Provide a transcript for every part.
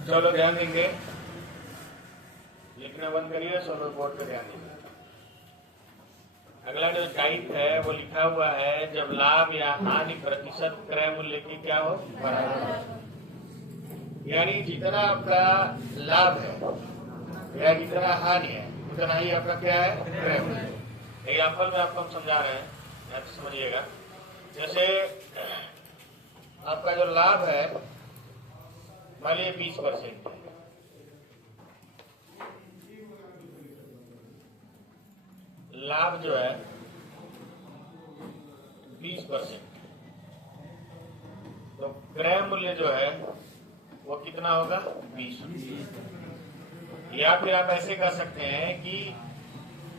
चलो ध्यान देंगे, लिखना बंद करिए, सोलो बोर्ड पे ध्यान देंगे। अगला जो टाइप है वो लिखा हुआ है जब लाभ या हानि प्रतिशत क्रय मूल्य की क्या हो बराबर, यानी जितना आपका लाभ है या जितना हानि है उतना ही आपका क्या है क्रय मूल्य। एग्जाम्पल में आपको हम समझा रहे हैं, समझिएगा। जैसे आपका जो लाभ है मान लीजिए 20% है, लाभ जो है 20%, तो क्रय मूल्य जो है वो कितना होगा 20। या फिर आप ऐसे कह सकते हैं कि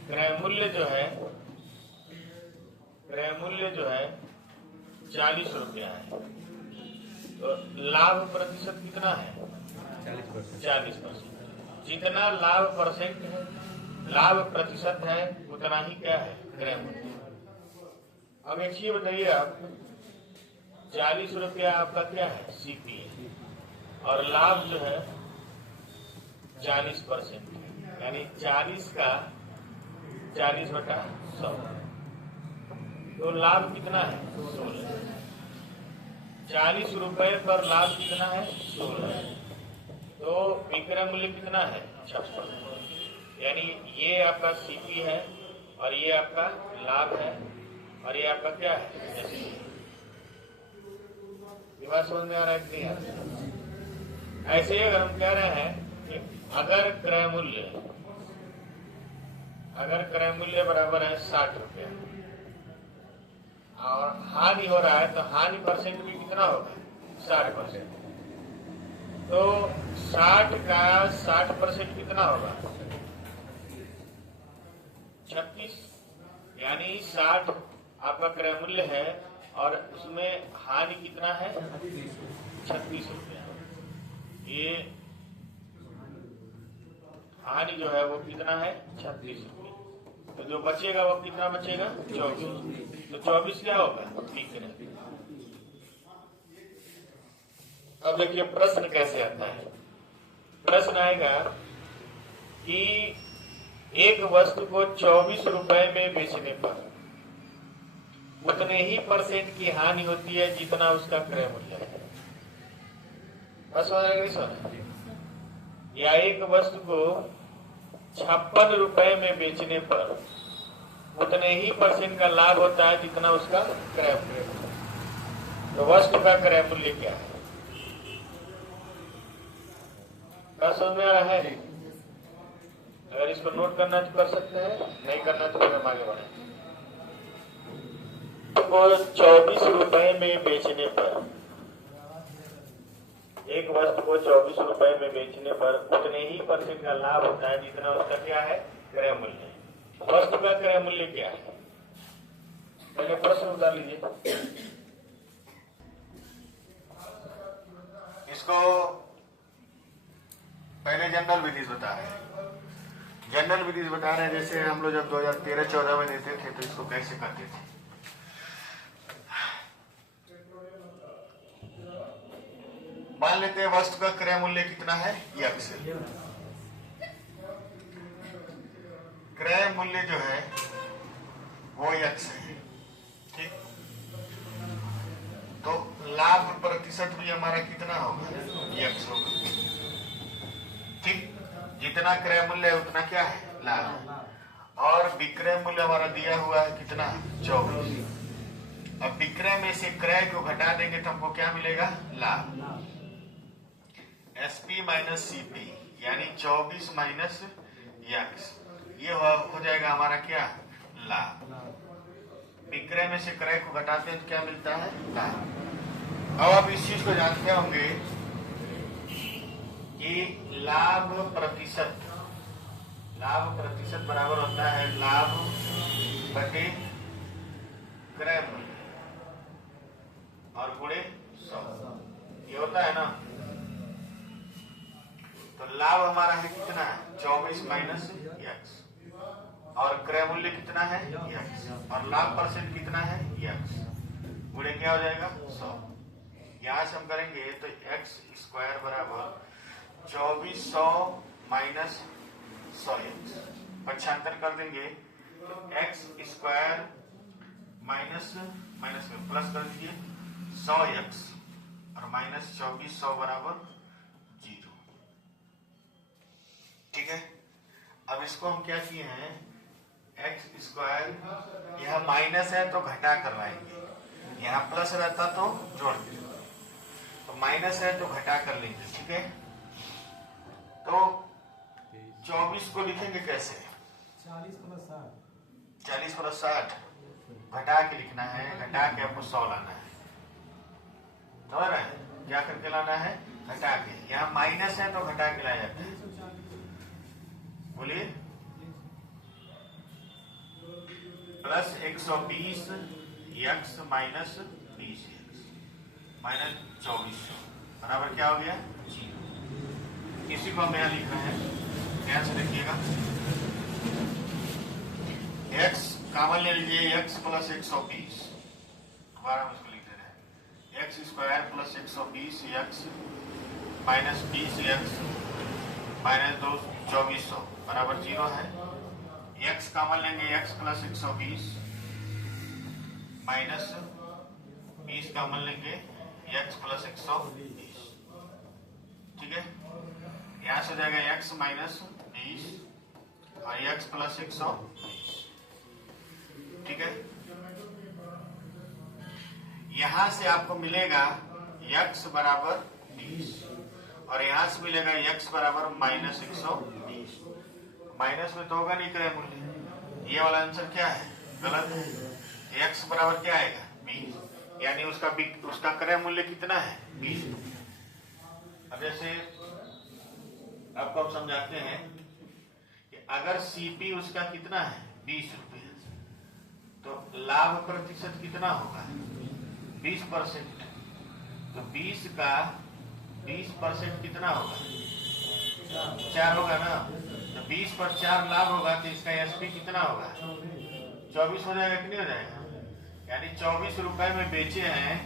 क्रय मूल्य जो है 40 रुपया है, तो लाभ प्रतिशत कितना है 40%। जितना लाभ प्रतिशत है उतना ही क्या है क्रय मूल्य। अब एक चीज बताइए, आप 40 रुपया आपका क्या है सीपी है और लाभ जो है 40%, यानी 40 का 40/100, तो लाभ कितना है 16। 40 रुपए पर लाभ कितना है 16, तो विक्रय मूल्य कितना है 56। यानी ये आपका सीपी है और ये आपका लाभ है और ये आपका क्या है एसपी। ये बात समझ में आ रहा है कि नहीं आ रहा? ऐसे ही अगर हम कह रहे हैं कि अगर क्रय मूल्य बराबर है 60 रुपया और हानि हो रहा है, तो हानि परसेंट भी कितना होगा 60%, तो 60 का 60% कितना होगा 36। यानी 60 आपका क्रय मूल्य है और उसमें हानि कितना है 36 रुपया। ये हानि जो है वो कितना है 36 रुपया, तो जो बचेगा वो कितना बचेगा 24। तो 24 क्या होगा विक्रय। अब देखिए प्रश्न कैसे आता है। प्रश्न आएगा कि एक वस्तु को 24 रुपए में बेचने पर उतने ही % की हानि होती है जितना उसका क्रय मूल्य है। बस या एक वस्तु को 56 रुपए में बेचने पर उतने ही % का लाभ होता है जितना उसका क्रय मूल्य है। तो वस्तु का क्रय मूल्य क्या है, क्या समझ में आ रहा है? अगर इसको नोट करना तो कर सकते हैं, नहीं करना तो फिर हम आगे बढ़े। तो 24 रुपए में बेचने पर, एक वस्तु को 24 रुपए में बेचने पर उतने ही % का लाभ होता है जितना उसका क्या है क्रय मूल्य। वस्तु का क्रय मूल्य क्या है, पहले प्रश्न उतार लीजिए। इसको पहले जनरल विधि बता रहे हैं। जनरल विधि बता रहे हैं, जैसे हम लोग जब 2013-14 में देते थे तो इसको कैसे करते थे। मान लेते हैं वस्तु का क्रय मूल्य कितना है x। क्रय मूल्य जो है वो x है, ठीक। तो लाभ प्रतिशत भी हमारा कितना होगा x होगा, ठीक। जितना क्रय मूल्य है उतना क्या है लाभ, और विक्रय मूल्य हमारा दिया हुआ है कितना 24। अब विक्रय में से क्रय को घटा देंगे तो हमको क्या मिलेगा लाभ। SP माइनस CP यानी 24 माइनस x, ये हो जाएगा हमारा क्या लाभ। विक्रय में से क्रय को घटाते हैं तो क्या मिलता है लाभ। अब आप इस चीज को जानते होंगे कि लाभ प्रतिशत बराबर होता है लाभ बटे क्रय मूल्य और गुणे 100, ये होता है ना। तो लाभ हमारा है कितना है 24 माइनस x और क्रय मूल्य कितना है x और लाभ % कितना है x, गुणे क्या हो जाएगा 100। यहाँ से हम करेंगे तो x² बराबर 2400 माइनस 100x, पक्षांतर कर देंगे तो x स्क्वायर माइनस माइनस में प्लस कर दीजिए 100x और माइनस 2400 बराबर 0। ठीक है, अब इसको हम क्या किए हैं, x स्क्वायर, यह माइनस है तो घटा करवाएंगे, यहाँ प्लस रहता तो जोड़ देंगे, तो माइनस है तो घटा कर लेंगे। ठीक है, तो 24 को लिखेंगे कैसे, 40 प्लस 60 घटा के लिखना है, घटा के आपको 100 लाना है, समझ रहे हैं, क्या करके लाना है, घटा के, यहाँ माइनस है तो घटा के लाया जाता है, बोलिए, plus 120 x minus 20 x minus 2400 बराबर क्या हो गया, 0। इसी को हम यहाँ लिख रहे हैं, ध्यान से देखिएगा, x कॉमन ले लीजिए, x प्लस 120, दोबारा हम इसको लिख दे रहे हैं, x square plus 120 x minus 20 x minus 2400 बराबर 0 है। x कॉमन लेंगे, x प्लस 120 माइनस 20 कॉमन लेंगे, x प्लस 120। ठीक है, यहां से जाएगा x माइनस 20 और x प्लस 120। ठीक है, यहां से आपको मिलेगा x बराबर 20 और यहां से मिलेगा x बराबर माइनस 120। माइनस में तो होगा नहीं क्रय मूल्य, ये वाला आंसर क्या है, गलत है। x बराबर क्या आएगा, 20, यानी उसका क्रय मूल्य कितना है, 20। अब जैसे आपको हम समझाते हैं कि अगर CP उसका कितना है, 20 रुपये, तो लाभ प्रतिशत कितना होगा, 20%। तो 20 का 20% कितना होगा, 4 होगा ना, तो 20 पर 4 लाभ होगा, तो इसका SP कितना होगा, 24 हो जाएगा कि नहीं हो जाएगा, यानी 24 रुपए में बेचे हैं,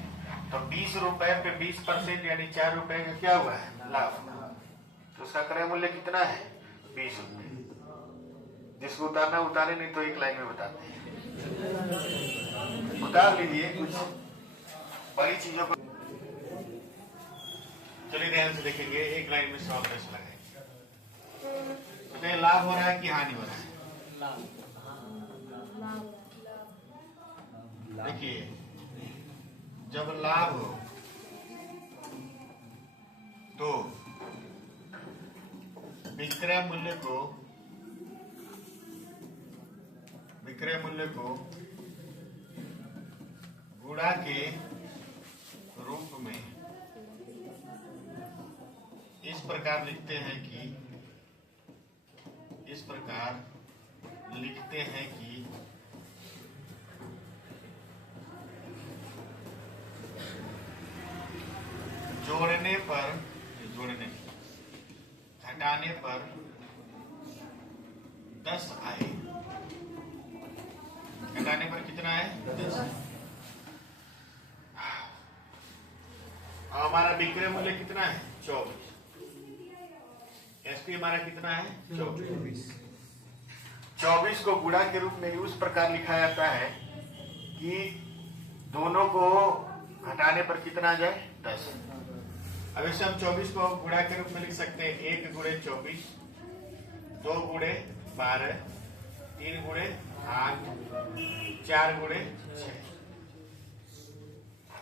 तो 20 रुपए पे 20% यानी 4 रुपए का क्या हुआ है, लाभ। तो उसका क्रय मूल्य कितना है, 20 रुपए। जिसको उतारना उतारे, नहीं तो एक लाइन में बताते हैं, उतार लीजिए कुछ बड़ी चीजों को। चलिए ध्यान से देखेंगे, एक लाइन में सॉल्व कैसे लगाएंगे। तो लाभ हो रहा है कि हानि हो रहा है, देखिए, जब लाभ हो तो विक्रय मूल्य को गुणा के रूप में इस प्रकार लिखते हैं कि घटाने पर 10 आए, घटाने पर कितना है, 10। हमारा विक्रय मूल्य कितना है, 24। SP हमारा कितना है, 24। 24 को गुणा के रूप में उस प्रकार लिखा जाता है कि दोनों को घटाने पर कितना आ जाए, 10। अब इसे हम 24 को गुणा के रूप में लिख सकते हैं, 1 गुणे 24, 2 गुणे 12, 3 गुणे 8, 4 गुणे 6।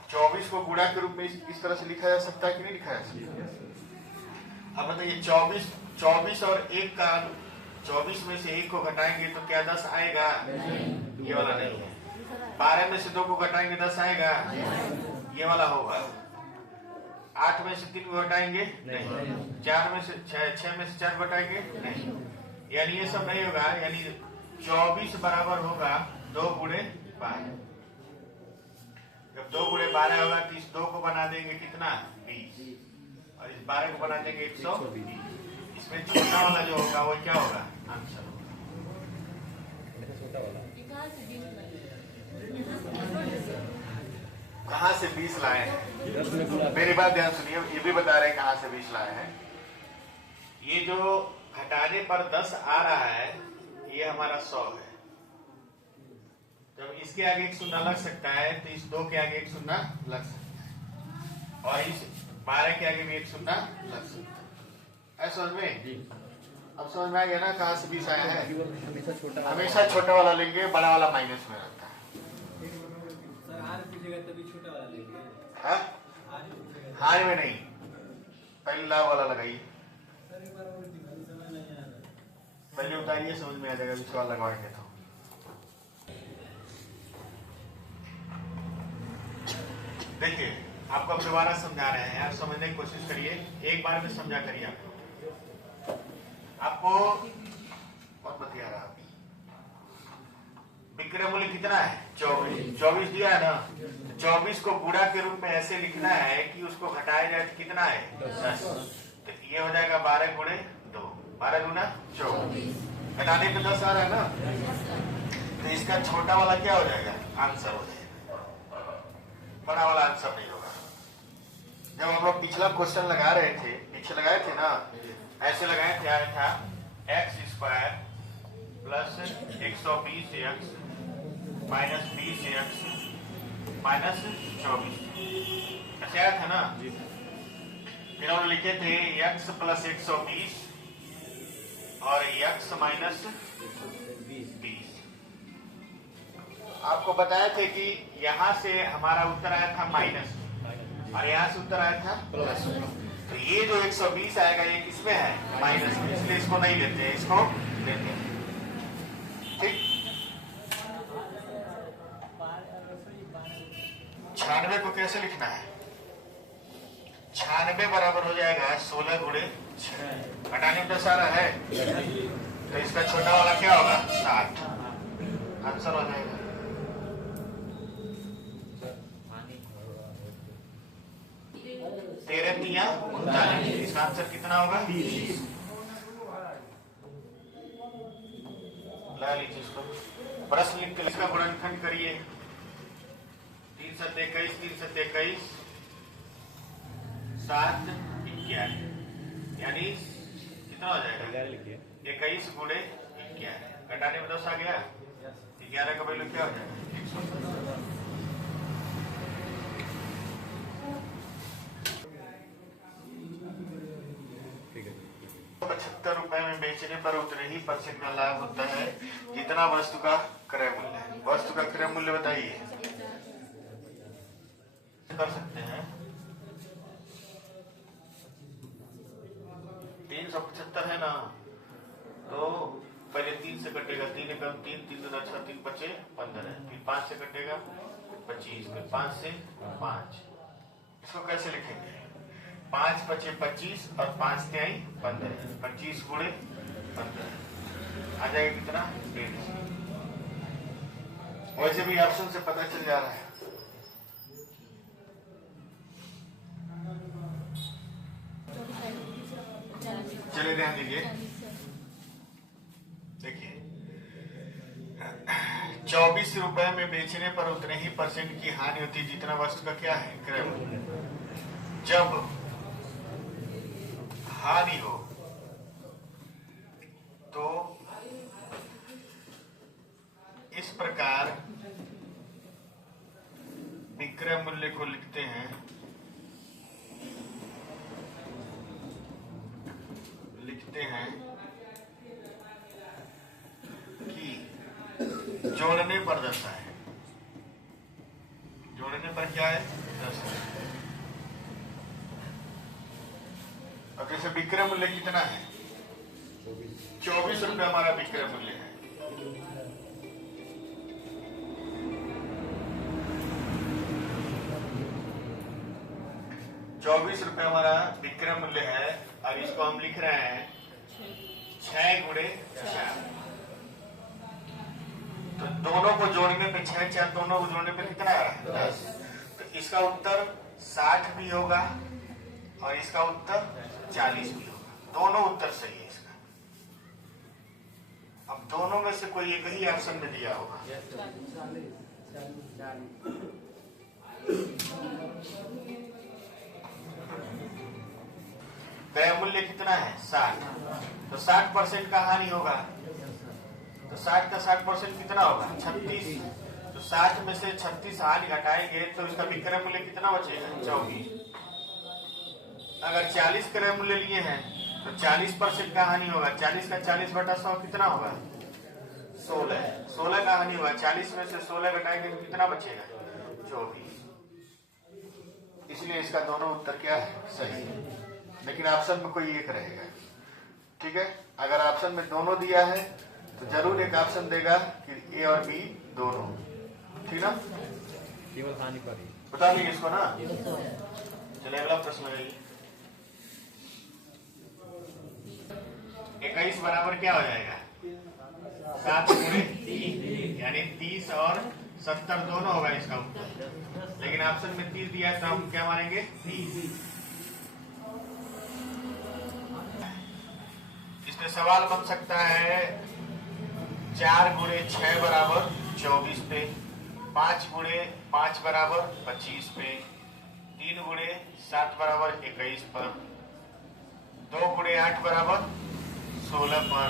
24 को गुणा के रूप में इस तरह से लिखा जा सकता है कि नहीं लिखा जा सकता। अब बताइए, 24 और 1 का 24 में से 1 को घटाएंगे तो क्या 10 आएगा, ये वाला नहीं है। 12 में से 2 को घटाएंगे 10 आएगा, ये वाला होगा। 8 में से 3 को घटाएंगे नहीं, 4 में से 6 में से 4 घटाएंगे नहीं, यानी ये सब नहीं होगा। यानी 24 बराबर होगा 2 गुणे 12। जब 2 गुणे 12 होगा तो इस 2 को बना देंगे कितना, 20, और इस 12 को बना देंगे 120। इसमें छोटा वाला जो होगा वो क्या होगा, आंसर होगा। कहाँ से 20 लाए हैं, मेरी बात ध्यान सुनिए, ये भी बता रहे हैं कहाँ से 20 लाए हैं। ये जो घटाने पर 10 आ रहा है ये हमारा 100 है। जब इसके आगे एक शून्य लग सकता है तो इस 2 के आगे एक शून्य लग सकता है और इस 12 के आगे भी एक शून्य लग सकता है। समझ में? अब समझ में आ गया ना कहाँ से 20 आया है? हमेशा छोटा वाला लेंगे, बड़ा वाला माइनस में रहता है। हार में नहीं, पहले लाभ वाला लगाइए, पहले उतारिए, समझ में आ जाएगा। 20 वाला लगवा के तो देखिए आपको अब दोबारा समझा रहे हैं, आप समझने की कोशिश करिए, एक बार में समझा करिए। आपको बहुत बतिया रहा, विक्रय मूल्य कितना है? 24 दिया है ना। 24 को गुणा के रूप में ऐसे लिखना है कि उसको घटाया जाए तो कितना है? 10। तो ये हो जाएगा 12 गुणे 2, 12 गुना 24। घटाने पे 10 आ रहा है ना, तो इसका छोटा वाला क्या हो जाएगा? आंसर हो जाएगा, बड़ा वाला आंसर नहीं होगा। जब हम लोग पिछला क्वेश्चन लगा रहे थे, पीछे लगाए थे ना, ऐसे लगाए थे, आया था x² plus 120x minus 20x minus 24, ऐसे आया था ना। फिर हम लिखे थे x प्लस 120 और x माइनस 20। आपको बताया थे कि यहाँ से हमारा उत्तर आया था माइनस और यहाँ से उत्तर आया था प्लस। तो ये जो 120 आएगा ये किसमें है? माइनस में, इसलिए इसको नहीं लेते हैं, इसको लेते हैं। ठीक, 96 को कैसे लिखना है? 96 बराबर हो जाएगा 16 गुणे 6। घटाने में 10 आ रहा है तो इसका छोटा वाला क्या होगा? 60। आंसर हो जाएगा। तेरह तिया 39, इसका आंसर कितना होगा? 30। ला लीजिए इसको, प्रश्न लिख के इसका गुणनखंड करिए। 3 7 21, 3 7 21, 7 11, यानी कितना हो जाएगा? 21 गुणे 11। घटाने में 10 आ गया, 11 का वैल्यू क्या हो जाएगा? 75 रुपए में बेचने पर उतने ही % का लाभ होता है जितना वस्तु का क्रय मूल्य है। वस्तु का क्रय मूल्य बताइए, कर सकते हैं। 375 है ना, तो पहले 3 से कटेगा, 3 एकम 3, 3 दूना 6, 3 बचे 15 है, फिर 5 से कटेगा 25, फिर 5 से 5। इसको कैसे लिखेंगे? 5 बचे 25 और 5 के आई 15, 25 गुणे 15 आ जाएगा कितना? 150। वैसे भी ऑप्शन से पता चल जा रहा है। चलिए ध्यान दीजिए, देखिए 24 रुपए में बेचने पर उतने ही % की हानि होती है जितना वस्तु का क्या है? क्रय मूल्य। जब हानि हो तो इस प्रकार विक्रय मूल्य को लिखते हैं, कि जोड़ने पर 10 है, जोड़ने पर क्या है? 10 है। अब जैसे विक्रय मूल्य कितना है? 24 रुपये हमारा विक्रय मूल्य है। ₹24 हमारा विक्रय मूल्य है और इसको हम लिख रहे हैं 6 गुणे 4। तो दोनों को जोड़ने पे 6 4 दोनों को जोड़ने पे कितना है? 10। तो इसका उत्तर 60 भी होगा और इसका उत्तर 40 भी होगा। दोनों उत्तर सही है इसका। अब दोनों में से कोई एक ही ऑप्शन में दिया होगा। क्रय मूल्य कितना है 60, तो 60% का हानि होगा, तो 60 का 60% कितना होगा 36, तो 60 में से 36 हानि घटाएंगे तो इसका विक्रय मूल्य कितना बचेगा 24। अगर 40 क्रय मूल्य लिए हैं तो 40% का हानि होगा, 40 का 40/100 कितना होगा 16, 16 का हानि होगा, 40 में से 16 घटाएंगे तो कितना बचेगा 24। इसलिए इसका दोनों उत्तर क्या है सही है, लेकिन ऑप्शन में कोई एक रहेगा। ठीक है, अगर ऑप्शन में दोनों दिया है तो जरूर एक ऑप्शन देगा कि ए और बी दोनों, ठीक ना, केवल हानि पर ही बता लीजिए इसको ना। चलिए अगला प्रश्न है, 21 बराबर क्या हो जाएगा 7 गुणे 3, यानी 30 और 70 दोनों होगा इसका उत्तर, लेकिन ऑप्शन में 30 दिया है तो हम क्या मानेंगे 30। इसमें सवाल बन सकता है 4 गुणे 6 बराबर 24 पे, 5 गुणे 5 बराबर 25 पे, 3 गुणे 7 बराबर 21 पर, 2 गुणे 8 बराबर 16 पर,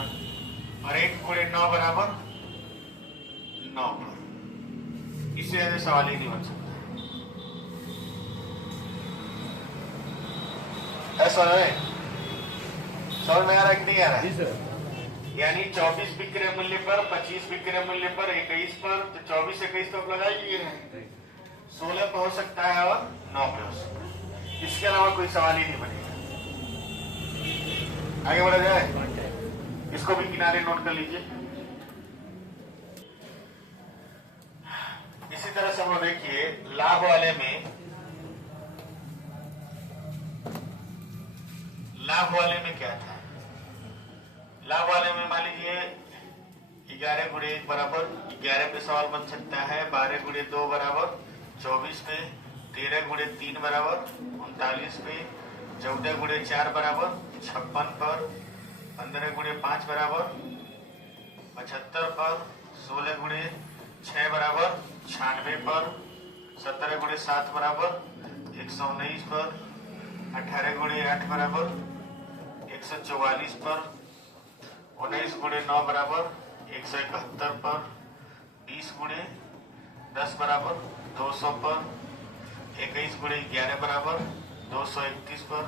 और 1 गुणे 9 बराबर 9 पर। इससे ज्यादा सवाल ही नहीं बन सकता। ऐसा है, समझ में आ रहा है कि नहीं आ रहा है? जी सर। यानी 24 विक्रय मूल्य पर, 25 विक्रय मूल्य पर, 21 पर, तो 24 21 तो लगा ही लिए हैं, 16 पे हो सकता है और 9 पे हो सकता है, इसके अलावा कोई सवाल ही नहीं बनेगा। आगे बढ़ा जाए, इसको भी किनारे नोट कर लीजिए। इसी तरह से हम लोग देखिए लाभ वाले में, लाभ वाले में क्या था, लाभ वाले में मान लीजिए 11 गुणे 1 बराबर 11 पे सवाल बन सकता है, 12 गुणे 2 बराबर 24 पे, 13 गुणे 3 बराबर 39 पे, 14 गुणे 4 बराबर 56 पर, 15 गुणे 5 बराबर 75 पर, 16 गुणे 6 बराबर 96 पर, 17 गुणे 7 बराबर 119 पर, 18 गुणे 8 बराबर 144 पर, 19 गुणे 9 बराबर 171 पर, 20 गुणे 10 बराबर 200 पर, 21 गुणे 11 बराबर 231 पर,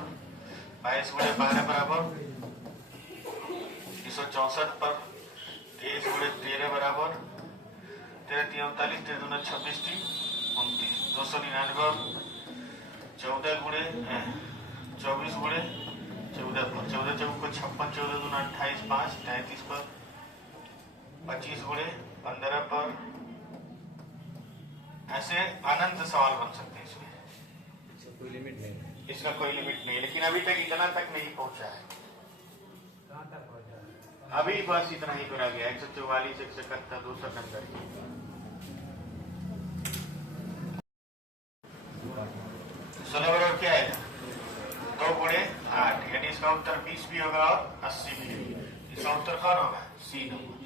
22 गुणे 12 बराबर 364 पर, 23 गुणे 13 बराबर 13 3 39 13 2 26 29 299, 14 गुणे 24 गुणे 14 पर, 14 चौक को 56, 14 दूना 28 5 33 पर, 25 गुणे 15 पर। ऐसे अनंत सवाल बन सकते हैं इसमें, कोई लिमिट नहीं, इसका कोई लिमिट नहीं, लेकिन अभी तक इतना तक नहीं पहुंचा है, अभी बस इतना ही करा गया 144 171 290। 16 बराबर क्या है 2 गुणे 8, यानी इसका उत्तर 20 भी होगा और 80 भी। इसका उत्तर कौन होगा सी नंबर।